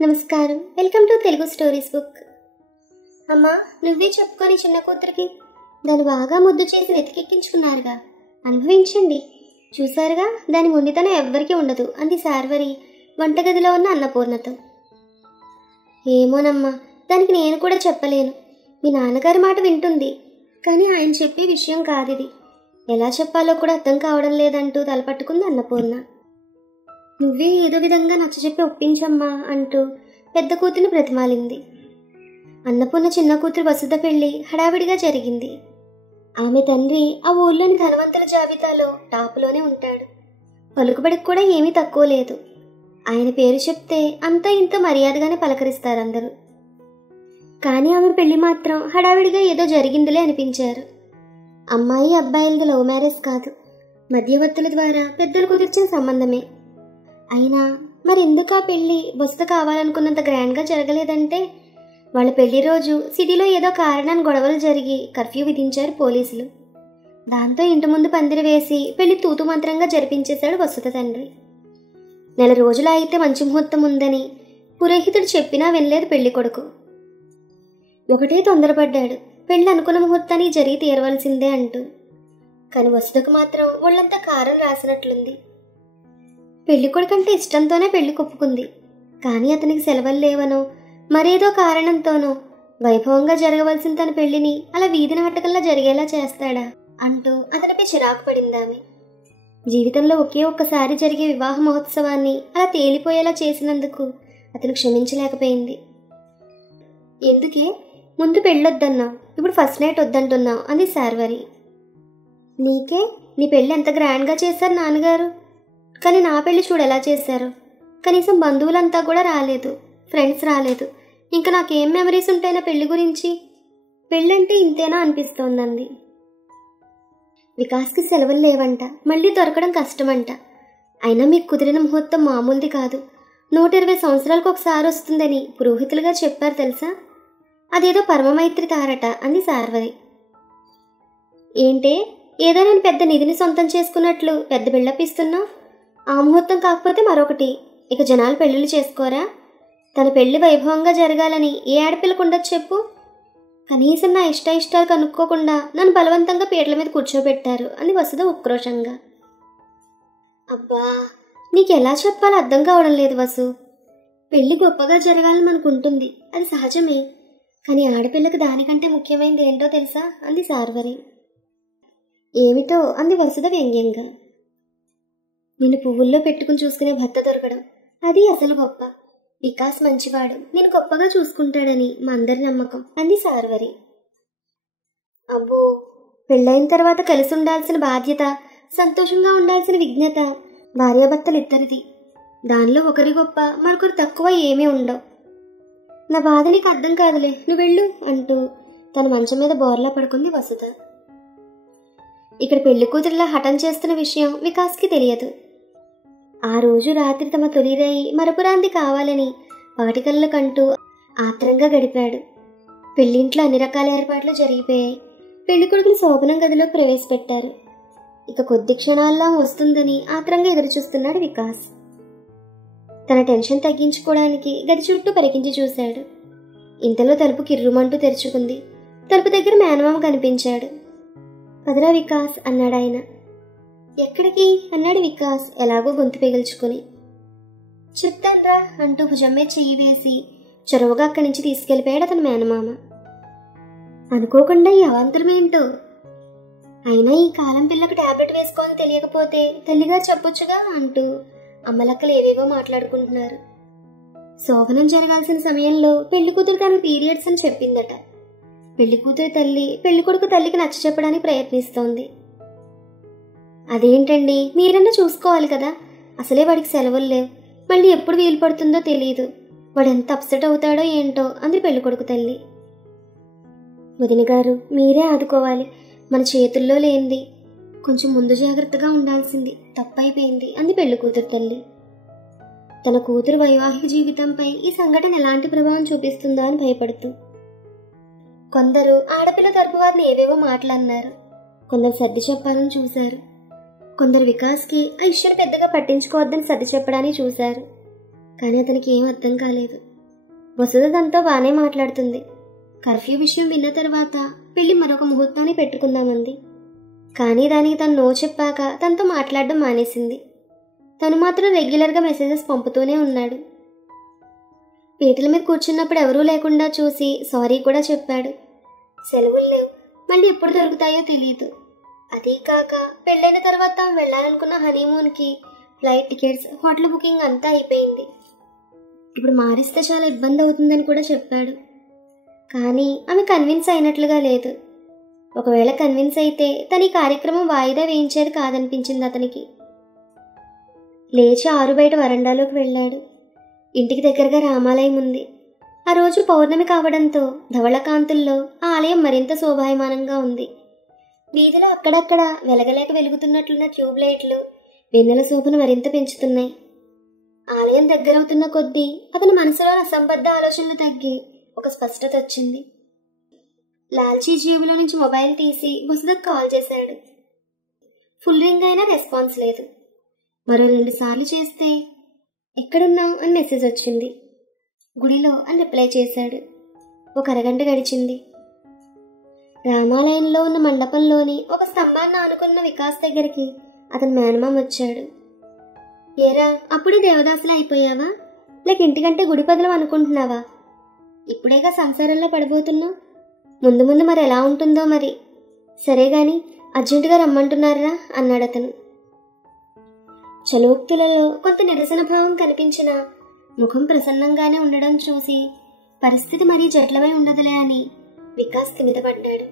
నమస్కారం. Welcome to Telugu stories book. అమ్మా, నువ్వే చెప్పుకొని చిన్న కూతురికి. దాన్ని బాగా ముద్దు చేసి వెతికెక్కించుకున్నారుగా, అనుభవించండి. చూసారుగా, దాని మొండితనం ఎవ్వరికీ ఉండదు అంది శార్వరి వంటగదిలో ఉన్న అన్నపూర్ణతో. ఏమోనమ్మా, దానికి నేను కూడా చెప్పలేను. మీ నాన్నగారి మాట వింటుంది, కానీ ఆయన చెప్పే విషయం కాదిది. ఎలా చెప్పాలో కూడా అర్థం కావడం లేదంటూ తలపట్టుకుంది అన్నపూర్ణ. నువ్వే ఏదో విధంగా నచ్చచెప్పి ఒప్పించమ్మా అంటూ పెద్ద కూతురిని బ్రతిమాలింది. అన్నపూర్ణ చిన్న కూతురు వసుధ పెళ్లి హడావిడిగా జరిగింది. ఆమె తండ్రి ఆ ఊళ్ళోని ధనవంతుల జాబితాలో టాపులోనే ఉంటాడు. పలుకుబడికి కూడా ఏమీ తక్కువ లేదు. ఆయన పేరు చెప్తే అంతా ఇంత మర్యాదగానే పలకరిస్తారు అందరూ. కానీ ఆమె పెళ్లి మాత్రం హడావిడిగా ఏదో జరిగిందిలే అనిపించారు. అమ్మాయి అబ్బాయిలది లవ్ మ్యారేజ్ కాదు, మధ్యవర్తుల ద్వారా పెద్దలు కుదిర్చిన సంబంధమే. అయినా మరెందుకు ఆ పెళ్ళి వసుధ కావాలనుకున్నంత గ్రాండ్గా జరగలేదంటే, వాళ్ళ పెళ్లి రోజు సిటీలో ఏదో కారణాన్ని గొడవలు జరిగి కర్ఫ్యూ విధించారు పోలీసులు. దాంతో ఇంటి ముందు పందిరి వేసి పెళ్లి తూతు మంత్రంగా జరిపించేశాడు వసుధ తండ్రి. నెల రోజులు అయితే మంచి ముహూర్తం ఉందని పురోహితుడు చెప్పినా వినలేదు పెళ్లి కొడుకు. ఒకటే తొందరపడ్డాడు, పెళ్లి అనుకున్న ముహూర్తానికి జరిగి తీరవలసిందే అంటూ. కానీ వసుధకు మాత్రం ఒళ్ళంతా కారం రాసినట్లుంది. పెళ్లి కొడుకంటే ఇష్టంతోనే పెళ్లి కొప్పుకుంది. కానీ అతనికి సెలవులు లేవనో మరేదో కారణంతోనో వైభవంగా జరగవలసిన తన పెళ్లిని అలా వీధి నాటకంలా జరిగేలా చేస్తాడా అంటూ అతనిపై చిరాకు పడిందామె. జీవితంలో ఒకే ఒక్కసారి జరిగే వివాహ మహోత్సవాన్ని అలా తేలిపోయేలా చేసినందుకు అతను క్షమించలేకపోయింది. ఎందుకే ముందు పెళ్ళొద్దన్నావు, ఇప్పుడు ఫస్ట్ నైట్ వద్దంటున్నావు అంది శార్వరి. నీకే, నీ పెళ్ళి ఎంత గ్రాండ్గా చేశారు నాన్నగారు. కానీ నా పెళ్లి చూడు ఎలా చేశారు. కనీసం బంధువులంతా కూడా రాలేదు, ఫ్రెండ్స్ రాలేదు. ఇంకా నాకేం మెమరీస్ ఉంటాయి నా పెళ్లి గురించి. పెళ్ళంటే ఇంతేనా అనిపిస్తోందంది. వికాస్కి సెలవులు లేవంట, మళ్ళీ దొరకడం కష్టమంట. అయినా మీకు కుదిరిన ముహూర్తం మామూలుది కాదు. 120 సంవత్సరాలకు ఒకసారి వస్తుందని పురోహితులుగా చెప్పారు తెలుసా. అదేదో పరమమైత్రి తారట అంది శార్వరి. ఏంటే, ఏదో నేను పెద్ద నిధిని సొంతం చేసుకున్నట్లు పెద్ద బిల్డప్ ఇస్తున్నావు. ఆ ముహూర్తం కాకపోతే మరొకటి. ఇక జనాలు పెళ్ళిళ్ళు చేసుకోరా? తన పెళ్లి వైభవంగా జరగాలని ఏ ఆడపిల్లకు ఉండదు చెప్పు. కనీసం నా ఇష్టాలు కనుక్కోకుండా నన్ను బలవంతంగా పీటల మీద కూర్చోబెట్టారు అంది వసుధ ఉక్రోషంగా. అబ్బా, నీకు ఎలా చెప్పాలో అర్థం కావడం లేదు వసు. పెళ్లి గొప్పగా జరగాలని మనకుంటుంది, అది సహజమే. కానీ ఆడపిల్లకు దానికంటే ముఖ్యమైనది ఏంటో తెలుసా అంది శార్వరి. ఏమిటో అంది వసుధ వ్యంగ్యంగా. నిన్ను పువ్వుల్లో పెట్టుకుని చూసుకునే భర్త దొరకడం, అది అసలు గొప్ప. వికాస్ మంచివాడు, నేను గొప్పగా చూసుకుంటాడని మా అందరి నమ్మకం అంది శార్వరి. అబ్బో, పెళ్ళైన తర్వాత కలిసి ఉండాల్సిన బాధ్యత, సంతోషంగా ఉండాల్సిన విజ్ఞత భార్యాభర్తలు ఇద్దరిది. దానిలో ఒకరి గొప్ప మరొకరు తక్కువ ఏమీ ఉండవు. నా బాధ నీకు అర్థం కాదులే, నువ్వు వెళ్ళు అంటూ తన మంచం మీద బోర్లా పడుకుంది వసుధ. ఇక్కడ పెళ్లి కూతురిలా హఠం చేస్తున్న విషయం వికాస్కి తెలియదు. ఆ రోజు రాత్రి తమ తొలిరాయి మరపురాంది కావాలని పగటికళ్ళ కంటూ ఆత్రంగా గడిపాడు. పెళ్లింట్లో అన్ని రకాల ఏర్పాట్లు జరిగిపోయాయి. పెళ్లి కొడుకుని శోభనం గదిలో ప్రవేశపెట్టారు. ఇక కొద్ది క్షణాల్లో వస్తుందని ఆత్రంగా ఎదురుచూస్తున్నాడు వికాస్. తన టెన్షన్ తగ్గించుకోవడానికి గది చుట్టూ పరికించి చూశాడు. ఇంతలో తలుపు కిర్రుమంటూ తెరుచుకుంది. తలుపు దగ్గర మేనమామ కనిపించాడు. పదరా వికాస్ అన్నాడు ఆయన. ఎక్కడికి అన్నాడు వికాస్ ఎలాగో గొంతు పెగిల్చుకుని. చెప్తాన్రా అంటూ భుజం మీద చెయ్యి వేసి చొరవగా అక్కడి నుంచి తీసుకెళ్ళిపోయాడు అతని మేనమామ. అనుకోకుండా ఈ అవాంతరం ఏంటో. అయినా ఈ కాలం పిల్లకు టాబ్లెట్ వేసుకోవాలని తెలియకపోతే తల్లిగారు చెప్పొచ్చుగా అంటూ అమ్మలక్కలు ఏవేవో మాట్లాడుకుంటున్నారు. శోభనం జరగాల్సిన సమయంలో పెళ్లి కూతురు తనకు పీరియడ్స్ అని చెప్పిందట. పెళ్లి కూతురు తల్లి పెళ్లి కొడుకు తల్లికి నచ్చ చెప్పడానికి ప్రయత్నిస్తోంది. అదేంటండి, మీరన్నా చూసుకోవాలి కదా. అసలే వాడికి సెలవులు లేవు, మళ్ళీ ఎప్పుడు వీలు పడుతుందో తెలియదు. వాడు ఎంత అప్సెట్ అవుతాడో ఏంటో అంది పెళ్లి కొడుకు తల్లి. వదిన గారు, మీరే ఆదుకోవాలి, మన చేతుల్లో లేనిది. కొంచెం ముందు జాగ్రత్తగా ఉండాల్సింది, తప్పైపోయింది అంది పెళ్లి కూతురు తల్లి. తన కూతురు వైవాహిక జీవితంపై ఈ సంఘటన ఎలాంటి ప్రభావం చూపిస్తుందో అని భయపడుతూ. కొందరు ఆడపిల్ల తరపు వారిని ఏవేవో మాటలన్నారు. కొందరు సర్ది చెప్పాలని చూశారు. కొందరు వికాస్కి ఆ ఇష్యూని పెద్దగా పట్టించుకోవద్దని సర్ది చెప్పడానికి చూశారు. కానీ అతనికి ఏం అర్థం కాలేదు. వసుధ తనతో బాగానే మాట్లాడుతుంది. కర్ఫ్యూ విషయం విన్న తర్వాత పెళ్లి మరొక ముహూర్తాన్ని పెట్టుకుందామంది. కానీ దానికి తను నో చెప్పాక తనతో మాట్లాడడం మానేసింది. తను మాత్రం రెగ్యులర్గా మెసేజెస్ పంపుతూనే ఉన్నాడు. పీటల మీద కూర్చున్నప్పుడు ఎవరూ లేకుండా చూసి సారీ కూడా చెప్పాడు. సెలవులు లేవు, మళ్ళీ ఎప్పుడు దొరుకుతాయో తెలియదు. అదీ కాక పెళ్ళైన తర్వాత వెళ్ళాలనుకున్న హనీమూన్కి ఫ్లైట్ టికెట్స్, హోటల్ బుకింగ్ అంతా అయిపోయింది. ఇప్పుడు మారిస్తే చాలా ఇబ్బంది అవుతుందని కూడా చెప్పాడు. కానీ ఆమె కన్విన్స్ అయినట్లుగా లేదు. ఒకవేళ కన్విన్స్ అయితే తన ఈ కార్యక్రమం వాయిదా వేయించేది కాదనిపించింది అతనికి. లేచి ఆరు బయట వరండాలోకి వెళ్ళాడు. ఇంటికి దగ్గరగా రామాలయం ఉంది. ఆ రోజు పౌర్ణమి కావడంతో ధవళకాంతుల్లో ఆ ఆలయం మరింత శోభాయమానంగా ఉంది. వీధిలో అక్కడక్కడ వెలగలేక వెలుగుతున్నట్లున్న ట్యూబ్ లైట్లు వెన్నెల శోభను మరింత పెంచుతున్నాయి. ఆలయం దగ్గరవుతున్న కొద్దీ అతని మనసులో అసంబద్ధ ఆలోచనలు తగ్గి ఒక స్పష్టత వచ్చింది. లాల్చీ జేబులో నుంచి మొబైల్ తీసి వసుధకు కాల్ చేశాడు. ఫుల్ రింగ్ అయినా రెస్పాన్స్ లేదు. మరో 2 సార్లు చేస్తే ఎక్కడున్నావు అని మెసేజ్ వచ్చింది. గుడిలో అని రిప్లై చేశాడు. ఒక అరగంట గడిచింది. రామాలయంలో ఉన్న మండపంలోని ఒక స్తంభాన్ని ఆనుకున్న వికాస్ దగ్గరికి అతని మేనమామ వచ్చాడు. ఏరా, అప్పుడు దేవదాసులు అయిపోయావా? లేక ఇంటికంటే గుడి పదలం అనుకుంటున్నావా? ఇప్పుడేగా సంసారంలో పడిపోతున్నావు. ముందు ముందు మరి ఎలా ఉంటుందో మరి. సరే గాని అర్జెంటుగా రమ్మంటున్నారా అన్నాడు అతను. చలోక్తులలో కొంత నిరసన భావం కనిపించిన ముఖం ప్రసన్నంగానే ఉండడం చూసి పరిస్థితి మరీ జట్లమై ఉండదులే అని వికాస్ స్థిమితపడ్డాడు.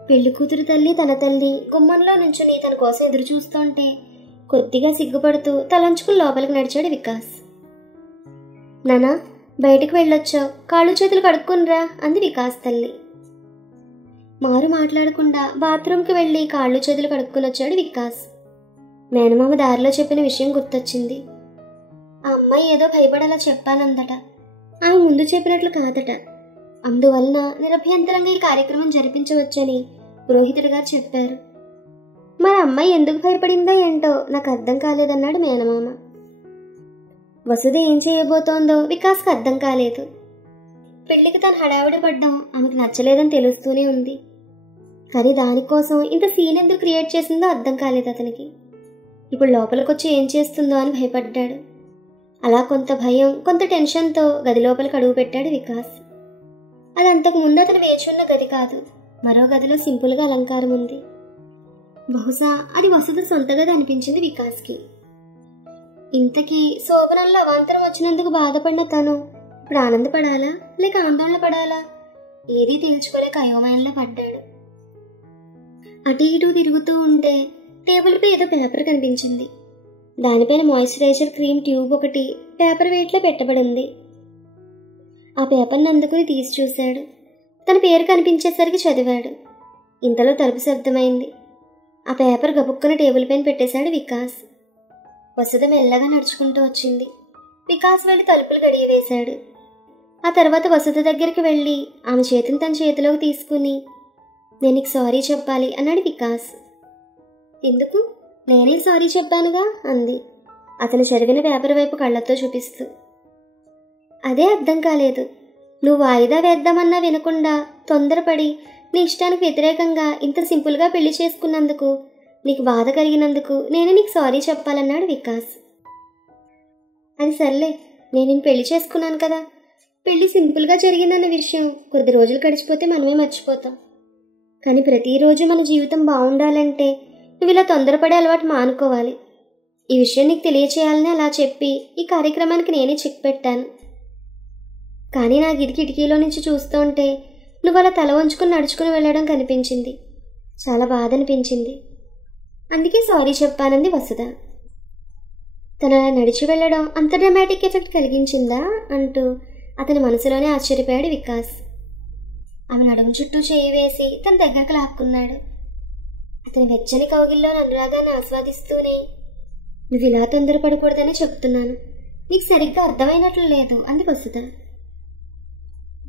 పెళ్లి కూతురు తల్లి తన తల్లి గుమ్మంలో నుంచుని తన కోసం ఎదురు చూస్తుంటే కొద్దిగా సిగ్గుపడుతూ తలంచుకుని లోపలికి నడిచాడు వికాస్. నానా, బయటికి వెళ్ళొచ్చావు, కాళ్ళు చేతులు కడుక్కునిరా అంది వికాస్ తల్లి. మారు మాట్లాడకుండా బాత్రూంకి వెళ్ళి కాళ్ళు చేతులు కడుక్కుని వచ్చాడు వికాస్. మేనమామ దారిలో చెప్పిన విషయం గుర్తొచ్చింది. ఆ అమ్మాయి ఏదో భయపడేలా చెప్పానందట. ఆమె ముందు చెప్పినట్లు కాదట. అందువలన నిరభ్యంతరంగా ఈ కార్యక్రమం జరిపించవచ్చని పురోహితుడు గారు చెప్పారు. మరి అమ్మాయి ఎందుకు భయపడిందో ఏంటో నాకు అర్థం కాలేదన్నాడు మేనమామ. వసుధ ఏం చేయబోతోందో వికాస్కి అర్థం కాలేదు. పెళ్లికి తను హడావిడి పడ్డం ఆమెకు నచ్చలేదని తెలుస్తూనే ఉంది. కానీ దానికోసం ఇంత సీన్ ఎందుకు క్రియేట్ చేసిందో అర్థం కాలేదు అతనికి. ఇప్పుడు లోపలికొచ్చి ఏం చేస్తుందో అని భయపడ్డాడు. అలా కొంత భయం, కొంత టెన్షన్తో గది లోపలికి అడుగు పెట్టాడు వికాస్. అది అంతకు ముందు అతను వేచున్న గది కాదు, మరో గదిలో సింపుల్గా అలంకారం ఉంది. బహుశా అది వసుధ సొంత గది అనిపించింది వికాస్కి. ఇంతకీ శోభనంలో అవాంతరం వచ్చినందుకు బాధపడిన తను ఇప్పుడు ఆనందపడాలా లేక ఆందోళన పడాలా? ఏదీ తేల్చుకోలేక అయోమయంలో పడ్డాడు. అటు ఇటు తిరుగుతూ ఉంటే టేబుల్పై ఏదో పేపర్ కనిపించింది. దానిపైన మాయిశ్చరైజర్ క్రీమ్ ట్యూబ్ ఒకటి పేపర్ వెయిట్లో పెట్టబడి ఉంది. ఆ పేపర్ని అందుకుని తీసి చూశాడు. తన పేరు కనిపించేసరికి చదివాడు. ఇంతలో తలుపు శబ్దమైంది. ఆ పేపర్ గబుక్కున టేబుల్ పైన పెట్టేశాడు వికాస్. వసుధ మెల్లగా నడుచుకుంటూ వచ్చింది. వికాస్ వెళ్ళి తలుపులు గడియవేశాడు. ఆ తర్వాత వసుధ దగ్గరికి వెళ్ళి ఆమె చేతిని తన చేతిలోకి తీసుకుని, నేను నీకు సారీ చెప్పాలి అన్నాడు వికాస్. ఎందుకు? నేనే సారీ చెప్పానుగా అంది అతను చదివిన పేపర్ వైపు కళ్ళతో చూపిస్తూ. అదే అర్థం కాలేదు. నువ్వు వాయిదా వేద్దామన్నా వినకుండా తొందరపడి నీ ఇష్టానికి వ్యతిరేకంగా ఇంత సింపుల్గా పెళ్లి చేసుకున్నందుకు, నీకు బాధ కలిగినందుకు నేనే నీకు సారీ చెప్పాలన్నాడు వికాస్. అది సర్లే, నేను పెళ్లి చేసుకున్నాను కదా. పెళ్లి సింపుల్గా జరిగిందన్న విషయం కొద్ది రోజులు గడిచిపోతే మనమే మర్చిపోతాం. కానీ ప్రతిరోజు మన జీవితం బాగుండాలంటే నువ్వు ఇలా తొందరపడే అలవాటు మానుకోవాలి. ఈ విషయం నీకు తెలియచేయాలని అలా చెప్పి ఈ కార్యక్రమానికి నేనే చెక్ పెట్టాను. కానీ నా గిది కిటికీలో నుంచి చూస్తుంటే నువ్వు అలా తల వంచుకుని నడుచుకుని వెళ్ళడం కనిపించింది. చాలా బాధ అనిపించింది. అందుకే సారీ చెప్పానంది వసుధ. తన నడిచి వెళ్ళడం అంత డ్రామాటిక్ ఎఫెక్ట్ కలిగించిందా అంటూ అతని మనసులోనే ఆశ్చర్యపోయాడు వికాస్. ఆమె నడుము చుట్టూ చేయి వేసి తన దగ్గరకు లాక్కున్నాడు. అతని వెచ్చని కౌగిల్లోని అనురాగాన్ని ఆస్వాదిస్తూనే, నువ్వు ఇలా తొందరపడకూడదని చెప్తున్నాను. నీకు సరిగ్గా అర్థమైనట్లు లేదు అంది వసుధ.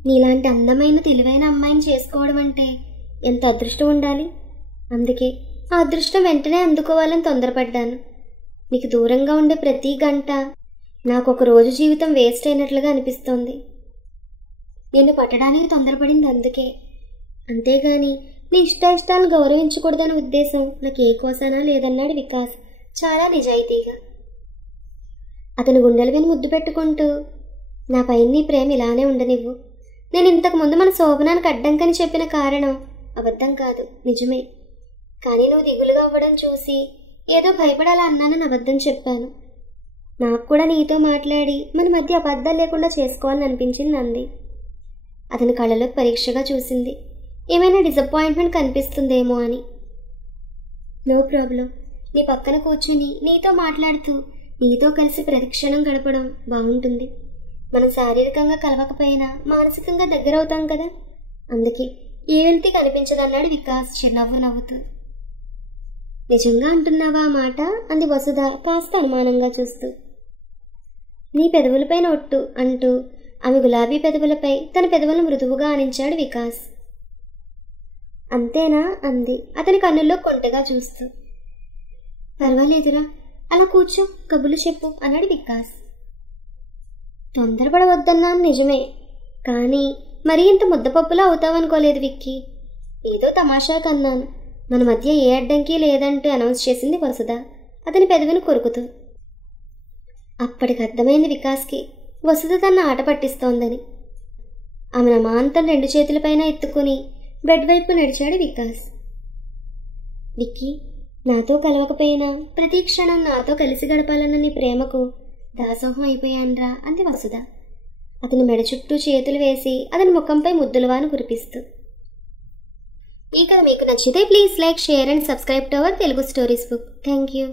నీలాంటి అందమైన తెలివైన అమ్మాయిని చేసుకోవడం అంటే ఎంత అదృష్టం ఉండాలి. అందుకే ఆ అదృష్టం వెంటనే అందుకోవాలని తొందరపడ్డాను. నీకు దూరంగా ఉండే ప్రతి గంట నాకు ఒక రోజు జీవితం వేస్ట్ అయినట్లుగా అనిపిస్తోంది. నిన్ను పట్టడానికి తొందరపడింది అందుకే, అంతేగాని నీ ఇష్టాలను గౌరవించకూడదనే ఉద్దేశం నాకు ఏ కోసానా లేదన్నాడు వికాస్ చాలా నిజాయితీగా. అతని గుండెల విని ముద్దు పెట్టుకుంటూ, నా పైన నీ ప్రేమ ఇలానే ఉండనివ్వు. నేను ఇంతకుముందు మన శోభనానికి అడ్డంకని చెప్పిన కారణం అబద్ధం కాదు, నిజమే. కానీ నువ్వు దిగులుగా అవ్వడం చూసి ఏదో భయపడాలా అన్నానని అబద్ధం చెప్పాను. నాకు కూడా నీతో మాట్లాడి మన మధ్య అబద్ధాలు లేకుండా చేసుకోవాలని అనిపించింది అంది. అతని కళ్ళలో పరీక్షగా చూసింది, ఏమైనా డిసప్పాయింట్మెంట్ కనిపిస్తుందేమో అని. నో ప్రాబ్లం, నీ పక్కన కూర్చుని నీతో మాట్లాడుతూ నీతో కలిసి ప్రతిక్షణం గడపడం బాగుంటుంది. మనం శారీరకంగా కలవకపోయినా మానసికంగా దగ్గర అవుతాం కదా, అందుకే ఏ వెళ్తే కనిపించదన్నాడు వికాస్ చిరునవ్వు నవ్వుతూ. నిజంగా అంటున్నావా ఆ మాట అంది వసుధ కాస్త అనుమానంగా చూస్తూ. నీ పెదవులపైన ఒట్టు అంటూ ఆమె గులాబీ పెదవులపై తన పెదవులను మృదువుగా ఆనించాడు వికాస్. అంతేనా అంది అతని కన్నుల్లో కొంటగా చూస్తూ. పర్వాలేదురా, అలా కూర్చో, కబుర్లు చెప్పు అన్నాడు వికాస్. తొందరపడవద్దన్నాను నిజమే, కానీ మరీ ఇంత ముద్దపప్పులా అవుతావనుకోలేదు విక్కీ. ఏదో తమాషా కన్నాను. మన మధ్య ఏ అడ్డంకి లేదంటూ అనౌన్స్ చేసింది వసుధ అతని పెదవిని కొరుకుతూ. అప్పటికి అర్థమైంది వికాస్కి వసుధ తన ఆట పట్టిస్తోందని. ఆమె అమాంతం 2 చేతులపైన ఎత్తుకుని బెడ్ వైపు నడిచాడు వికాస్. విక్కీ, నాతో కలవకపోయినా ప్రతి క్షణం నాతో కలిసి గడపాలన్న నీ ప్రేమకు దాసోహం అయిపోయాన్రా అంది వసుధ అతని మెడ చుట్టూ చేతులు వేసి అతని ముఖంపై ముద్దులవాను కురిపిస్తూ. ఈ కథ మీకు నచ్చితే please like, share and subscribe to our Telugu stories book. Thank you.